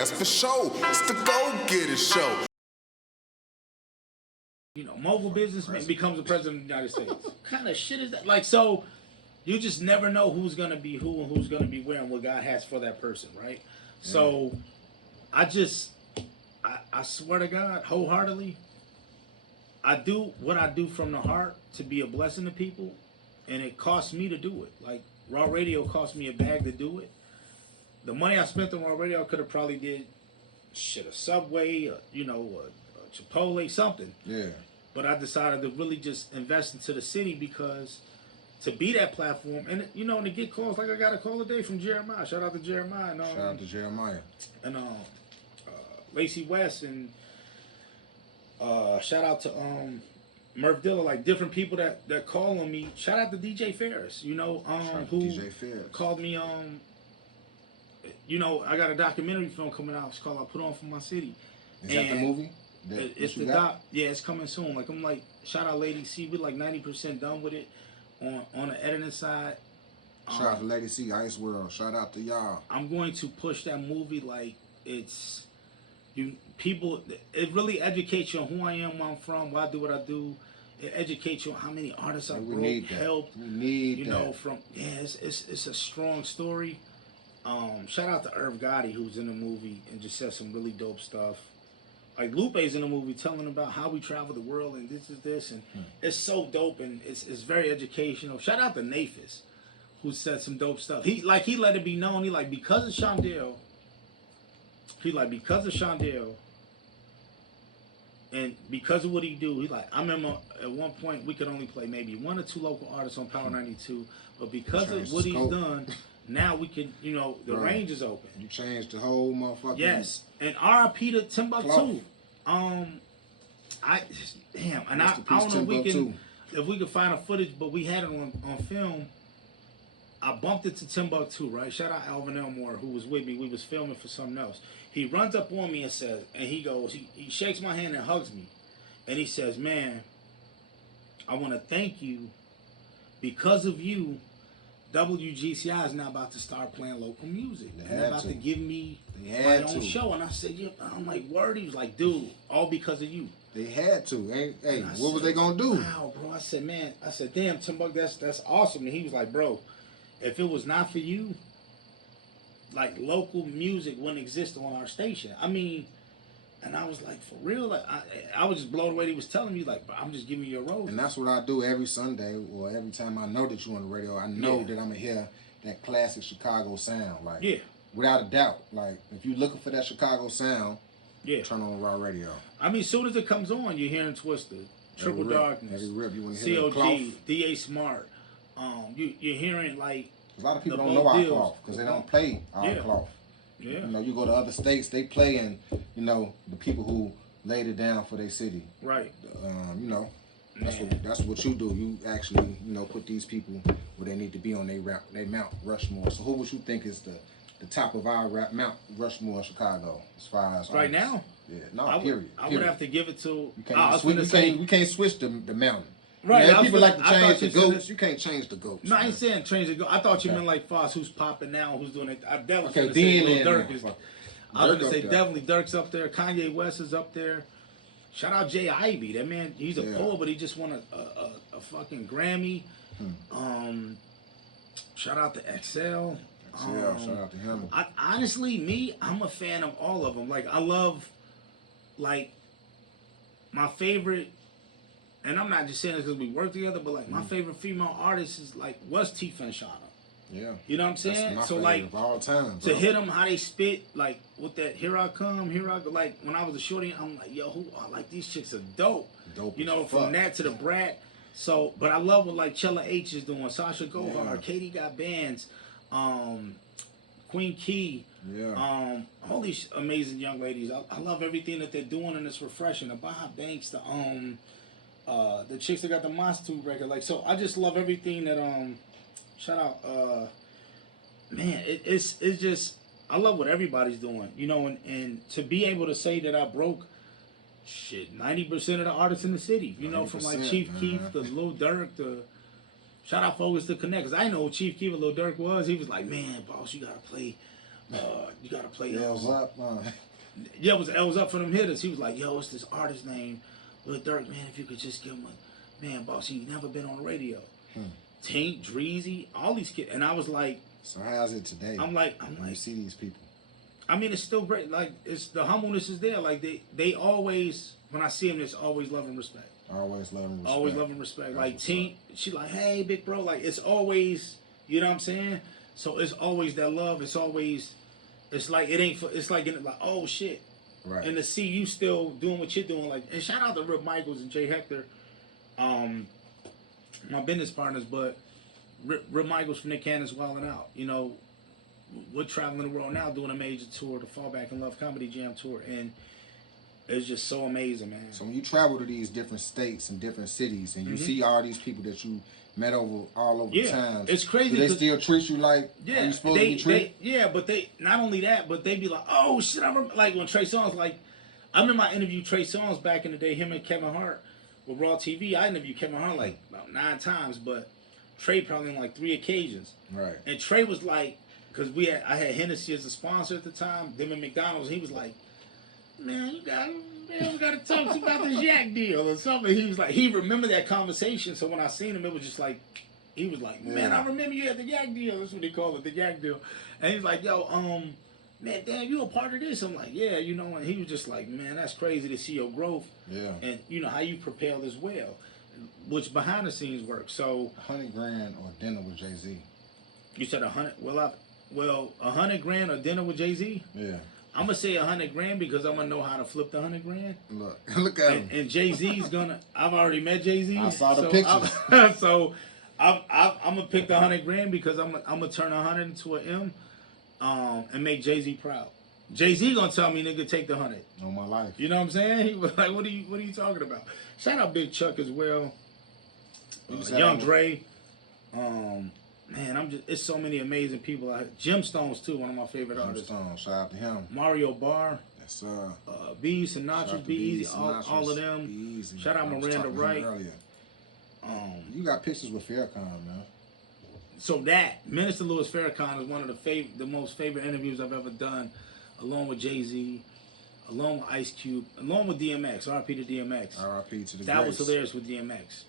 that's for sure. It's the Go-Getter Show. You know, mogul businessman becomes the president of the United States. What kind of shit is that? Like, so you just never know who's gonna be who and who's gonna be where and what God has for that person, right? So I swear to God, wholeheartedly, I do what I do from the heart to be a blessing to people, and it costs me to do it. Like, Raw Radio cost me a bag to do it. The money I spent on Raw Radio, I could have probably did shit, a Subway, you know, a Chipotle, something. Yeah. But I decided to really just invest into the city because to be that platform, and you know, and to get calls, like I got a call today from Jeremiah. Shout out to Jeremiah. And, shout out to Jeremiah. And Lacey West, and shout out to Murph Dilla, like different people that call on me. Shout out to DJ Ferris, you know, who DJ Ferris called me. You know, I got a documentary film coming out. It's called "I Put On for My City." Is that the movie? It's the doc. Yeah, it's coming soon. Like, I'm like, shout out Lady C. We're like 90% done with it on the editing side. Shout out to Lady C, Ice World. Shout out to y'all. I'm going to push that movie like it's people. It really educates you on who I am, where I'm from, why I do what I do. It educates you on how many artists I've helped. We need you that. know, from it's a strong story. Shout out to Irv Gotti, who's in the movie and just said some really dope stuff. Like, Lupe's in the movie telling about how we travel the world and this, and it's so dope, and it's very educational. Shout out to Nathis, who said some dope stuff. He let it be known, because of Shondell, and because of what he do, I remember at one point we could only play maybe 1 or 2 local artists on Power 92, but because of what he's done, now we can, you know, the range is open. You changed the whole motherfucking... Yes, and R.I.P. to Timbuktu. And I don't know if we can find a footage, but we had it on film. I bumped it to Timbuktu, right? Shout out Alvin Elmore, who was with me. We was filming for something else. He runs up on me and says, and he goes, he shakes my hand and hugs me, and he says, "Man, I want to thank you. Because of you, WGCI is now about to start playing local music. They're about to give me my own show." And I said, "Yeah." I'm like, "Word?" He was like, "Dude, all because of you." They had to. Hey, what was they gonna do? Wow, bro. I said, "Man," I said, "Damn, Timbuk, that's awesome." And he was like, "Bro, if it was not for you, like, local music wouldn't exist on our station." I mean, and I was like, for real? Like, I was just blown away. He was telling me, like, I'm just giving you a rose. And that's what I do every Sunday, or every time I know that you're on the radio. I know that I'm going to hear that classic Chicago sound. Like, without a doubt. Like, if you're looking for that Chicago sound, turn on Raw Radio. I mean, as soon as it comes on, you're hearing Twisted, Triple Darkness, every rip. You want to hear COG, D.A. Smart. You're hearing, like, a lot of people don't know our cloth because they don't play our cloth. Yeah. You know, you go to other states, they play, and you know the people who laid it down for their city. Right. You know, that's what you do. You actually, you know, put these people where they need to be on their Mount Rushmore. So who would you think is the top of our Mount Rushmore, Chicago, as far as right now? Yeah. No. Period. I would have to give it to. We can't switch the mountain. Right, yeah, people like to change the goats. You can't change the goats. No, I ain't saying change the goats. I thought you meant like Foss, who's popping now, who's doing it. I definitely was going to say Dirk is. I was going to say definitely Dirk's up there. Kanye West is up there. Shout out Jay Ivy. That man, he's a poet, but he just won a fucking Grammy. Shout out to XL. Shout out to him. Honestly, I'm a fan of all of them. Like, I love, like, my favorite. And I'm not just saying this because we work together, but like my favorite female artist was Tifa and Shauna. Yeah. You know what I'm saying? That's my so favorite like of all time, to hit them how they spit, like with that "Here I Come, Here I Go." Like when I was a shorty, I'm like, yo, who are like these chicks are dope. Dope. You know, from that to the Brat. So, but I love what like Chella H is doing. Sasha Gohar, Katie got bands, Queen Key. Yeah. All these amazing young ladies. I love everything that they're doing, and it's refreshing. The Baja Banks, the chicks that got the Monster record, like, so I just love everything that shout out man, it's just, I love what everybody's doing, you know, and to be able to say that I broke 90% of the artists in the city, you know, from like Chief Keef to Lil Durk to shout out Focus to Connect, because I know who Chief Keef and Lil Durk was. He was like, "Man, boss, you gotta play You gotta play L's up. Yeah, it was up for them hitters. He was like, yo, it's this artist named Lil Durk, man. If you could just give him a man, boss, he never been on the radio. Tank, Dreezy, all these kids, and I was like, so how's it today? I'm like, you see these people. I mean, it's still great. Like, it's the humbleness is there. Like they always, when I see them, there's always love and respect. Always love and respect. Always love and respect. Like Tink, she like, hey, big bro. Like it's always, you know what I'm saying? So it's always that love. It's always, it's like it ain't. It's like oh shit. Right. And to see you still doing what you're doing, like, and shout out to Rip Michaels and Jay Hector, my business partners. But Rip Michaels from Nick Cannon's Wildin' Out. You know, we're traveling the world now doing a major tour, the Fall Back in Love Comedy Jam tour, and it's just so amazing, man. So when you travel to these different states and different cities, and you see all these people that you met all over time, it's crazy. Do they still treat you like you supposed to be treated? But they not only that, but they be like, oh shit, I remember, like when Trey Songz, like I remember I interviewed Trey Songz back in the day, him and Kevin Hart with Raw TV. I interviewed Kevin Hart like about 9 times, but Trey probably on like 3 occasions. Right. And Trey was like, because I had Hennessy as a sponsor at the time, them at McDonald's. He was like, man, we gotta talk to you about this yak deal or something. He was like, he remembered that conversation. So when I seen him, it was just like, he was like, man, I remember you had the yak deal. That's what they call it, the yak deal. And he's like, yo, man, damn, you a part of this? I'm like, yeah, you know. And he was just like, man, that's crazy to see your growth. Yeah. And you know how you propelled as well, which behind the scenes work. So $100 grand or dinner with Jay-Z. You said 100? Well, $100 grand or dinner with Jay-Z? Yeah. I'm gonna say 100 grand because I'm gonna know how to flip the 100 grand. Look at him. And Jay-Z's gonna. I've already met Jay-Z. I saw the pictures. I'm gonna pick the 100 grand because I'm gonna turn 100 into an M, and make Jay-Z proud. Jay-Z gonna tell me, nigga, take the 100. On my life. You know what I'm saying? He was like, what are you talking about? Shout out Big Chuck as well. Young Dre. Man, it's so many amazing people. Jim Stone's too, one of my favorite artists. Stone, shout out to him. Mario Barr. Yes, sir. B Sinatra, Be Easy, all of them. Shout out Miranda Wright. You got pictures with Farrakan, man. So that Minister Louis Farrakhan is one of the most favorite interviews I've ever done, along with Jay-Z, along with Ice Cube, along with DMX. R.I.P. to DMX. R.I.P. to the That was hilarious with DMX.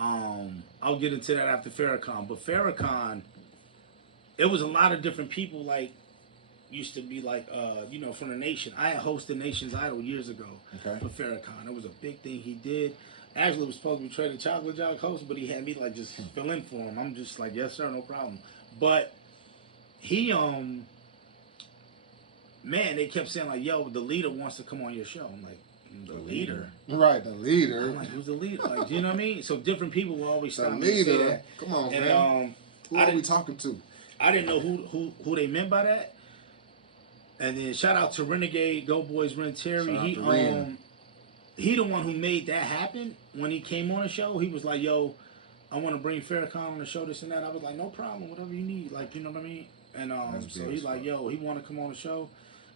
I'll get into that after Farrakhan. But Farrakhan, it was a lot of different people, like, used to be like, you know, from the nation. I had hosted Nation's Idol years ago for Farrakhan. It was a big thing he did. Actually, it was supposed to be Trey the Chocolate Jock host, but he had me, like, just fill in for him. I'm just like, yes, sir, no problem. But he, man, they kept saying, like, yo, the leader wants to come on your show. I'm like, the leader. Right, the leader. I'm like, who's the leader? Like, you know what I mean? So different people will always stop me and say that. Come on, and, man. Who are we talking to? I didn't know who they meant by that. And then shout out to Renegade, Go Boys, Ren Terry. He the one who made that happen when he came on the show. He was like, yo, I want to bring Farrakhan on the show, this and that. I was like, no problem, whatever you need. Like, you know what I mean? And so he's like, yo, he want to come on the show.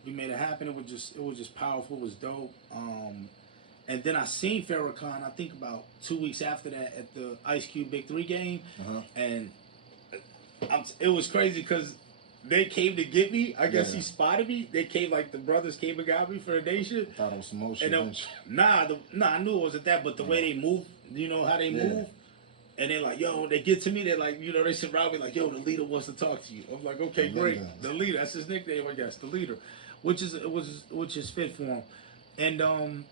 We made it happen. It was just powerful. It was dope. And then I seen Farrakhan, I think about 2 weeks after that at the Ice Cube Big 3 game. And it was crazy because they came to get me. I guess he spotted me. They came, like, the brothers came and got me for the nation. Thought it was some motion. Nah, I knew it wasn't that, but the way they move, you know how they move? And they're like, yo, they get to me, they're like, you know, they surround me like, yo, the leader wants to talk to you. I'm like, okay, great. The leader, that's his nickname, I guess, the leader. Which is fit for him. And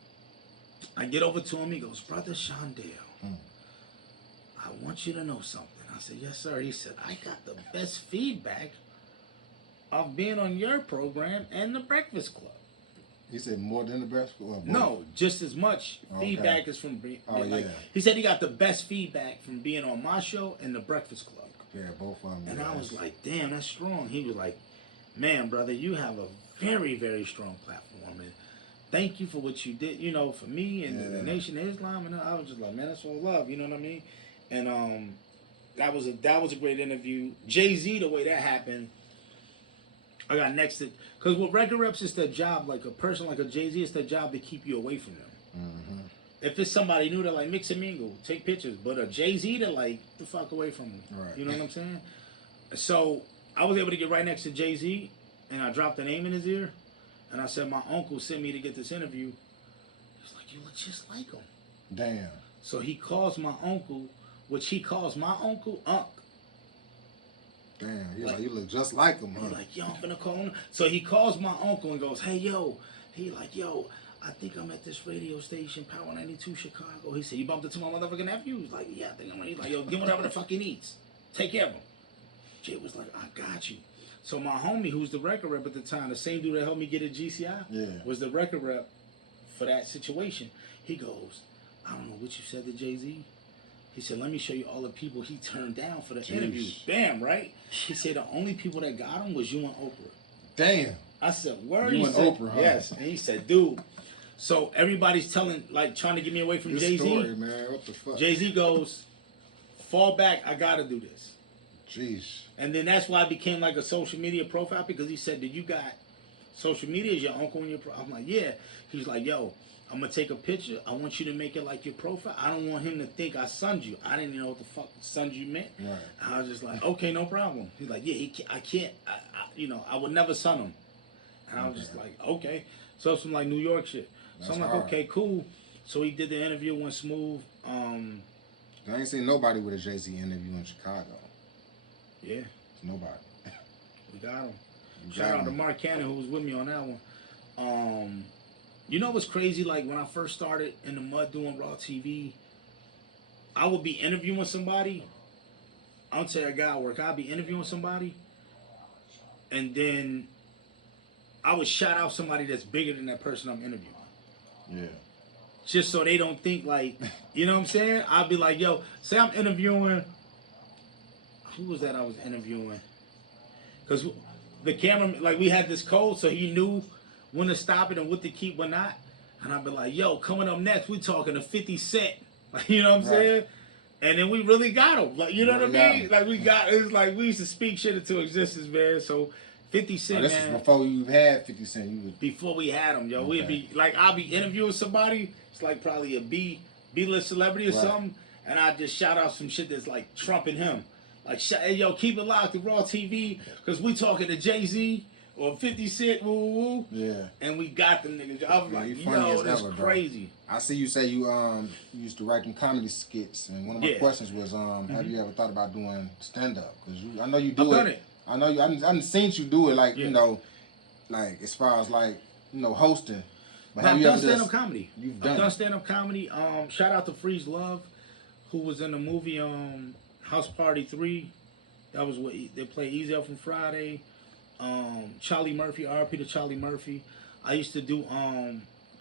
I get over to him, he goes, Brother Shondell, I want you to know something. I said, yes, sir. He said, I got the best feedback of being on your program and the Breakfast Club. He said more than the Breakfast Club? No, just as much feedback as from being he said he got the best feedback from being on my show and the Breakfast Club. Yeah, both of them. And I was like, damn, that's strong. He was like, man, brother, you have a very, very strong platform. And thank you for what you did, you know, for me and the Nation of Islam. And I was just like, man, that's all love. You know what I mean? And that was a great interview. Jay-Z, the way that happened, I got next to, because with record reps, it's their job, like a person like a Jay-Z, it's their job to keep you away from them. If it's somebody new, they're like, mix and mingle, take pictures. But a Jay-Z, they're like, the fuck away from them. Right. You know what I'm saying? So I was able to get right next to Jay-Z, and I dropped the name in his ear, and I said, my uncle sent me to get this interview. He's like, you look just like him. Damn. So he calls my uncle, which he calls my uncle Unc. Damn, you look just like him, huh? He's like, yo, I'm finna call him. So he calls my uncle and goes, hey, yo. He like, yo, I think I'm at this radio station, Power 92 Chicago. He said, you bumped into my motherfucking nephew? He's like, yeah, I think I'm. He's like, yo, give him whatever the fuck he needs. Take care of him. Jay was like, I got you. So my homie, who's the record rep at the time, the same dude that helped me get a GCI, was the record rep for that situation. He goes, I don't know what you said to Jay-Z. He said, let me show you all the people he turned down for the interview. Bam, right? He said the only people that got him was you and Oprah. Damn. I said, word? You and Oprah, huh? Yes. And he said, dude. So everybody's trying to get me away from Jay-Z. Story, man. What the fuck? Jay-Z goes, fall back, I gotta do this. Jeez. And then that's why I became like a social media profile, because he said, did you got social media? Is your uncle in your profile? I'm like, yeah. He's like, yo, I'm going to take a picture. I want you to make it like your profile. I don't want him to think I sunned you. I didn't even know what the fuck sunned you meant. Right. I was just like, okay, no problem. He's like, yeah, I can't. I would never sun him. And I was just like, okay. So some like New York shit. So I'm like, okay, cool. So he did the interview, went smooth. I ain't seen nobody with a Jay-Z interview in Chicago. Yeah. Nobody. We got him. Shout out to Mark Cannon, who was with me on that one. You know what's crazy? Like when I first started in the mud doing Raw TV, I would be interviewing somebody. I don't say a guy at work. I'd be interviewing somebody, and then I would shout out somebody that's bigger than that person I'm interviewing. Yeah. Just so they don't think like, you know what I'm saying? I'd be like, yo, say I'm interviewing. Who was that I was interviewing? Because the camera, like we had this code, so he knew when to stop it and what to keep, when not. And I'd be like, yo, coming up next, we talking to 50 Cent. Like, you know what I'm saying? And then we really got him. Like, you know what I mean? Like it's like we used to speak shit into existence, man. So 50 Cent, this man. Was before you had 50 Cent. Before we had him, yo. We'd be, like, I'll be interviewing somebody. It's like probably a B-list celebrity or something. And I just shout out some shit that's like trumping him. Like, hey, yo, keep it locked to Raw TV, because we talking to Jay-Z or 50 Cent, woo, woo, woo. Yeah. And we got them niggas. I was like, yo, that's crazy. Bro. I see you say you used to write them comedy skits, and one of my questions was, have you ever thought about doing stand-up? Because I know you do it. I know you. I've seen you do it, like, you know, like, as far as, like, you know, hosting. But I've done stand-up comedy. I've done stand-up comedy. Shout out to Freeze Love, who was in the movie, House Party 3, that was what they played Easy Up from Friday. Charlie Murphy, RP to Charlie Murphy. I used to do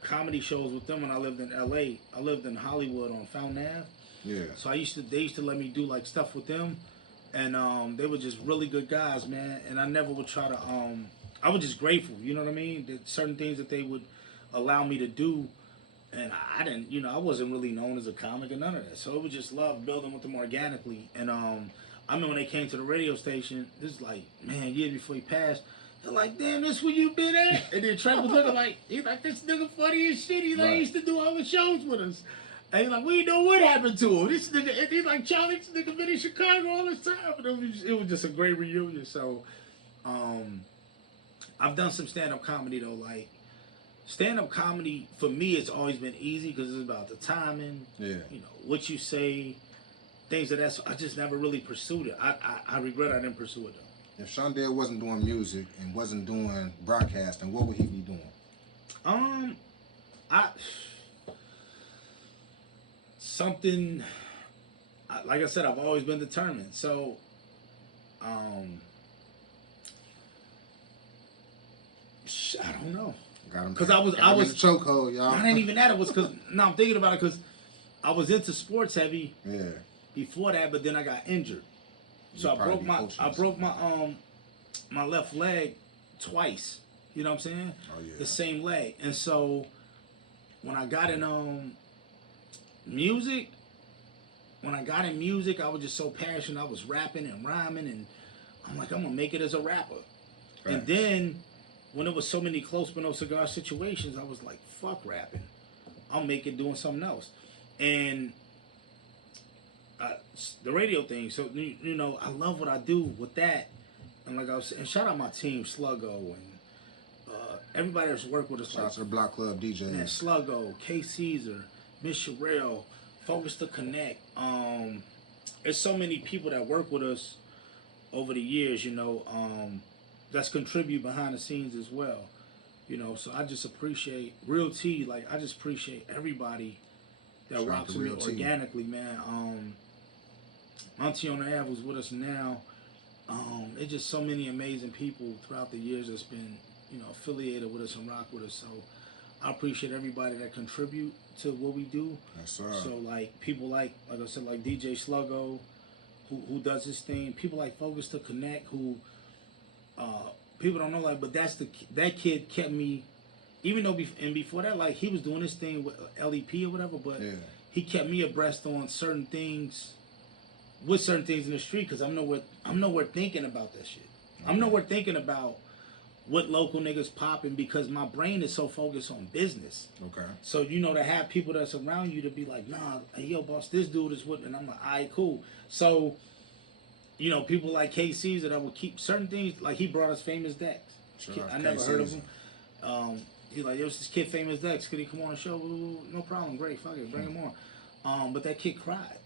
comedy shows with them when I lived in LA. I lived in Hollywood on Fountain Ave. Yeah. So they used to let me do like stuff with them, and they were just really good guys, man. And I never would try to. I was just grateful, you know what I mean? That certain things that they would allow me to do. And I didn't, you know, I wasn't really known as a comic or none of that. So it was just love building with them organically. And I remember when they came to the radio station, this is like, man, year before he passed, they're like, damn, this where you been at? And then Trent was looking like, he's like, this nigga funny as shit. He like, he used to do all the shows with us. And he's like, we know what happened to him. This nigga, and he's like, Charlie, this nigga been in Chicago all this time. And it was just a great reunion. So I've done some stand-up comedy, though, like, stand-up comedy, for me, it's always been easy because it's about the timing, you know, what you say, things of that sort. I just never really pursued it. I regret I didn't pursue it, though. If Shondell wasn't doing music and wasn't doing broadcasting, what would he be doing? Like I said, I've always been determined. So, I don't know. Because I was in the chokehold, y'all. I didn't even that. It was because now I'm thinking about it because I was into sports heavy. Before that, but then I got injured, so I broke my left leg twice. You know what I'm saying? Oh yeah. The same leg, and so when I got in music, I was just so passionate. I was rapping and rhyming, and I'm like, I'm gonna make it as a rapper, and then. When there was so many close but no cigar situations, I was like, fuck rapping. I'll make it doing something else. And the radio thing, so, you know, I love what I do with that. And like I was saying, shout out my team, Sluggo, and everybody that's worked with us. Shout out to the Block Club DJs. Man, Sluggo, K. Caesar, Miss Sherelle, Focus to Connect. There's so many people that work with us over the years, you know, that's contribute behind the scenes as well. You know, so I just appreciate Real T. Like, I just appreciate everybody that rocks with me organically, man. Auntie on the Ave was with us now. It's just so many amazing people throughout the years that's been, you know, affiliated with us and rock with us. So I appreciate everybody that contribute to what we do. Yes, sir. So like people like I said, like DJ Sluggo, who does this thing. People like Focus to Connect, who people don't know, like, but that kid kept me, even though before that, like, he was doing this thing with LEP or whatever, but yeah, he kept me abreast on certain things, with certain things in the street, because I'm nowhere thinking about that shit. I'm nowhere thinking about what local niggas popping, because my brain is so focused on business. Okay. So, you know, to have people that's around you to be like, nah, hey, yo, boss, this dude is what, and I'm like, all right, cool. So, you know, people like K. Caesar that will keep certain things, like he brought us Famous Dex. I never heard of him. He's like, yo, it's this kid Famous Dex. Could he come on the show? No problem, great, fuck it, bring him on. But that kid cried.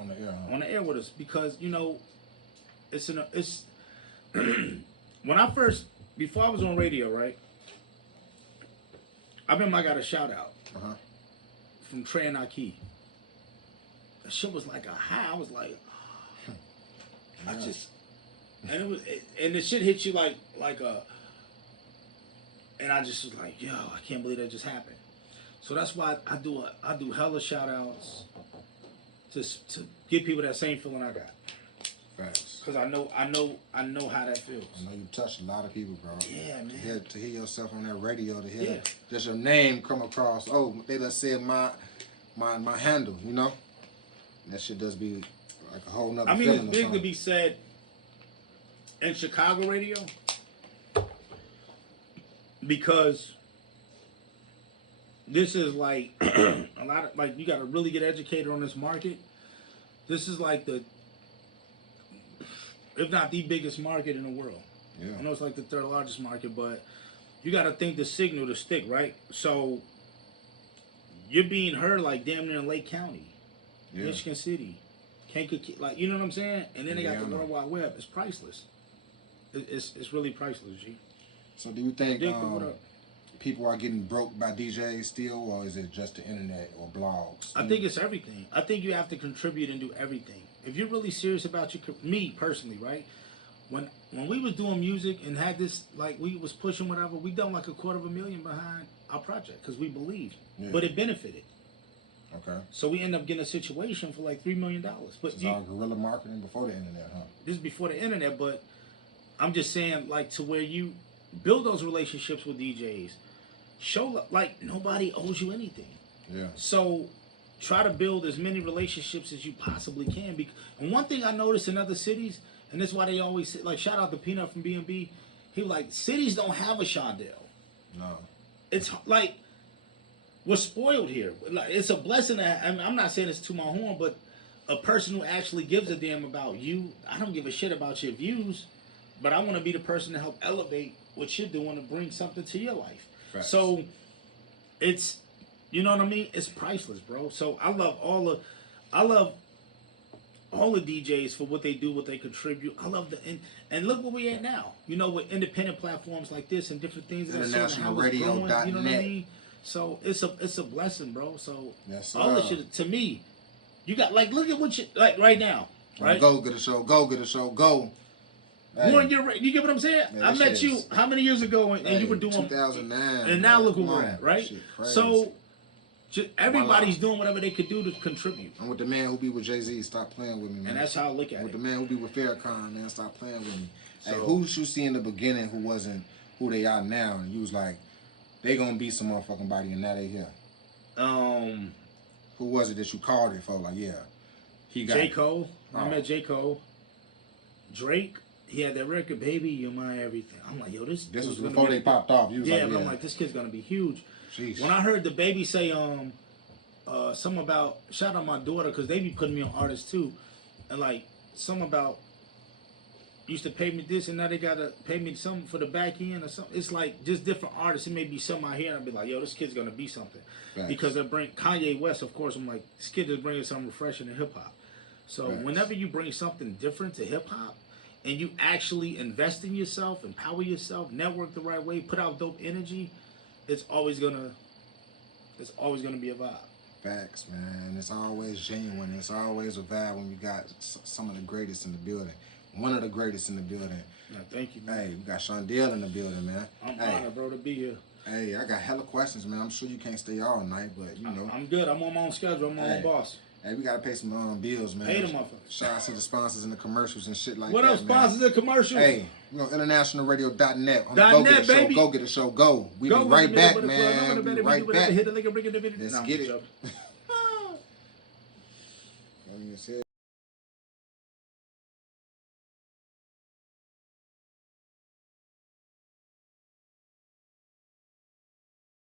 On the air, huh? On the air with us, because, you know, it's when I first, before I was on radio, right, I remember I got a shout out from Trey and Aki. That shit was like a high. I was like, I just, and it was, and the shit hit you like a, and I just was like, yo, I can't believe that just happened. So that's why I do hella shout outs to give people that same feeling I got. Facts. Cause I know how that feels. I know you touched a lot of people, bro. Yeah, man. To hear yourself on that radio, to hear just your name come across. Oh, they just said my handle, you know. That shit does be like a whole nother. I mean, feeling it's big to be said in Chicago radio, because this is like a lot of, like, you got to really get educated on this market. This is like the, if not the biggest market in the world. Yeah. I know it's like the third largest market, but you got to think the signal to stick, right? So you're being heard like damn near in Lake County, Michigan City, Kankakee, like, you know what I'm saying? And then they got the World Wide Web. It's priceless. It's really priceless, G. So do you think people are getting broke by DJs still, or is it just the internet or blogs? I think it's everything. I think you have to contribute and do everything. If you're really serious about me personally, right? When we was doing music and had this, like, we was pushing whatever, we done like $250,000 behind our project because we believed, but it benefited. Okay. So we end up getting a situation for like $3 million. But it's all guerrilla marketing before the internet, huh? This is before the internet, but I'm just saying, like, to where you build those relationships with DJs, show like nobody owes you anything. Yeah. So try to build as many relationships as you possibly can. And one thing I noticed in other cities, and this is why they always say, like, shout out to Peanut from B&B, he was like, cities don't have a Shondell. No. It's like, we're spoiled here. Like, it's a blessing. I'm not saying it's to my horn, but a person who actually gives a damn about you, I don't give a shit about your views, but I want to be the person to help elevate what you're doing to bring something to your life. Right. So it's, you know what I mean? It's priceless, bro. So I love all the DJs for what they do, what they contribute. I love and look where we at now. You know, with independent platforms like this and different things that are how it's growing, you know what I mean? So it's a blessing, bro. So all this shit, to me, you got, like, look at what you, like, right now, right? Go get a show, go. Hey. You get what I'm saying? Man, I met you how many years ago, and you were doing 2009, and now look where we're at, right? So everybody's doing whatever they could do to contribute. I'm with the man who be with Jay-Z. Stop playing with me, man. And that's how I look at it. With the man who be with Farrakan, man. Stop playing with me. So, hey, who did you see in the beginning who wasn't who they are now, and you was like, they gonna be some motherfucking body, and now they here? Who was it that you called it for? Like, yeah, he got J. Cole. I met J. Cole. Drake. He had that record, Baby, You're My Everything. I'm like, yo, this was before they popped off. You was like, I'm like, this kid's gonna be huge. Jeez. When I heard the Baby say, something about, shout out my daughter, because they be putting me on artists too, and like, something about, used to pay me this, and now they gotta pay me something for the back end or something. It's like just different artists. It may be some out here, and I'll be like, yo, this kid's gonna be something. Facts. Because they bring Kanye West, of course. I'm like, this kid is bringing something refreshing to hip hop. So Facts. whenever you bring something different to hip hop, and you actually invest in yourself, empower yourself, network the right way, put out dope energy, it's always gonna be a vibe. Facts, man. It's always genuine. It's always a vibe when we got some of the greatest in the building. One of the greatest in the building. Yeah, thank you, man. Hey, we got Shondell in the building, man. I'm honored, bro, to be here. Hey, I got hella questions, man. I'm sure you can't stay all night, but you know. I'm good. I'm on my own schedule. I'm my own boss. Hey, we gotta pay some bills, man. Pay them motherfuckers. Shout out to the sponsors and the commercials and shit like what that. What up, sponsors and commercials? Hey, you know, internationalradio.net on the .net, Go Get It Show. baby. Go Get It Show. Go. We be right back, man. We be right back. Let's get it.